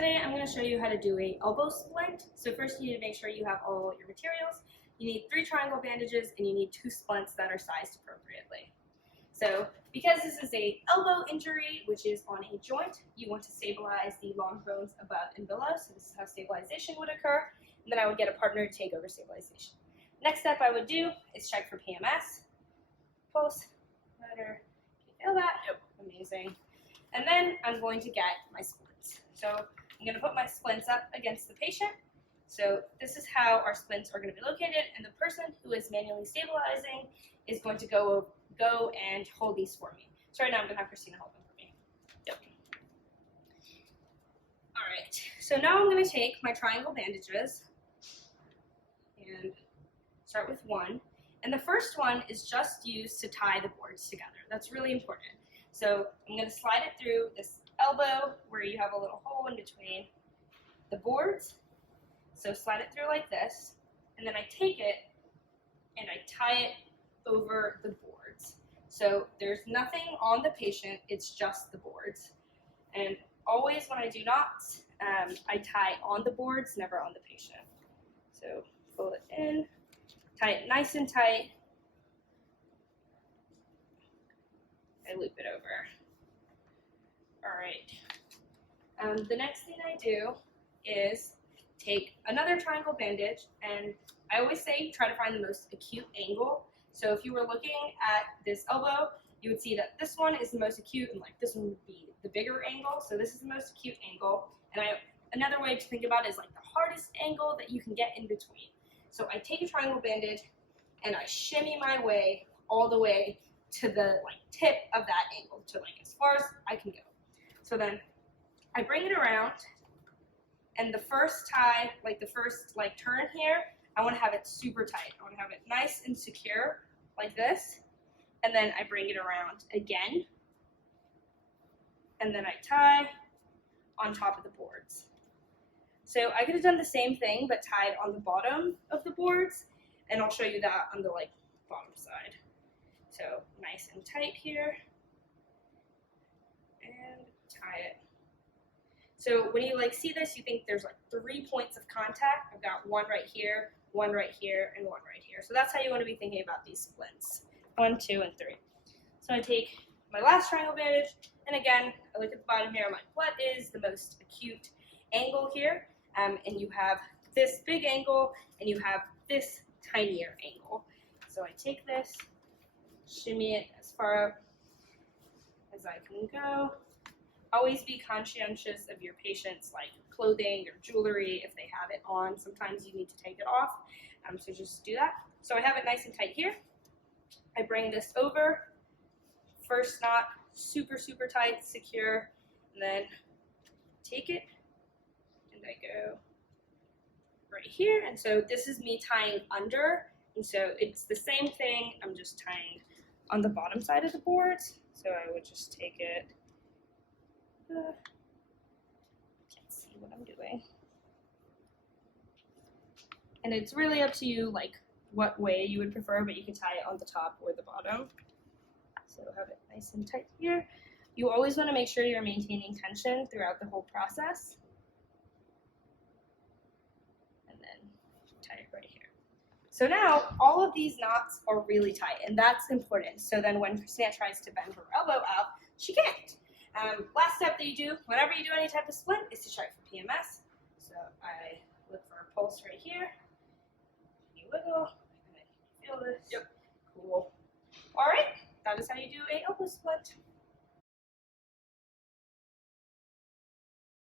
Today I'm going to show you how to do a elbow splint. So first you need to make sure you have all your materials. You need 3 triangle bandages and you need 2 splints that are sized appropriately. So because this is a elbow injury, which is on a joint, you want to stabilize the long bones above and below. So this is how stabilization would occur. And then I would get a partner to take over stabilization. Next step I would do is check for PMS. Pulse, motor, can you feel that? Yep, amazing. And then I'm going to get my splints. So I'm going to put my splints up against the patient. So this is how our splints are going to be located, and the person who is manually stabilizing is going to go and hold these for me. So right now I'm going to have Christina hold them for me. Yep. All right, so now I'm going to take my triangle bandages and start with one. And the first one is just used to tie the boards together. That's really important. So I'm going to slide it through this elbow where you have a little hole in between the boards. So slide it through like this, and then I take it and I tie it over the boards. So there's nothing on the patient, it's just the boards. And always when I do knots, I tie on the boards, never on the patient. So pull it in, tie it nice and tight. I loop it over. All right. The next thing I do is take another triangle bandage, and I always say try to find the most acute angle. So if you were looking at this elbow, you would see that this one is the most acute, and like this one would be the bigger angle. So this is the most acute angle. And another way to think about it is like the hardest angle that you can get in between. So I take a triangle bandage and I shimmy my way all the way to the tip of that angle, to as far as I can go. So then I bring it around, and the first tie, the first turn here, I want to have it super tight. I want to have it nice and secure like this, and then I bring it around again, and then I tie on top of the boards. So I could have done the same thing but tied on the bottom of the boards, and I'll show you that on the bottom side. So nice and tight here, and tie it. So when you see this, you think there's 3 points of contact. I've got one right here, and one right here. So that's how you want to be thinking about these splints. 1, 2, and 3. So I take my last triangle bandage, and again, I look at the bottom here. I'm like, what is the most acute angle here? And you have this big angle, and you have this tinier angle. So I take this, shimmy it as far up as I can go. Always be conscientious of your patient's clothing or jewelry if they have it on. Sometimes you need to take it off, so just do that. So I have it nice and tight here. I bring this over. First knot, super, super tight, secure, and then take it, and I go right here. And so this is me tying under, and so it's the same thing. I'm just tying on the bottom side of the boards. So I would just take it. Can't see what I'm doing. And it's really up to you what way you would prefer, but you can tie it on the top or the bottom. So have it nice and tight here. You always want to make sure you're maintaining tension throughout the whole process. And then tie it right here. So now all of these knots are really tight, and that's important. So then when Christina tries to bend her elbow out, she can't. Last step that you do whenever you do any type of splint is to check for PMS. So I look for a pulse right here. You wiggle. Feel this? Yep. Cool. All right. That is how you do a elbow splint.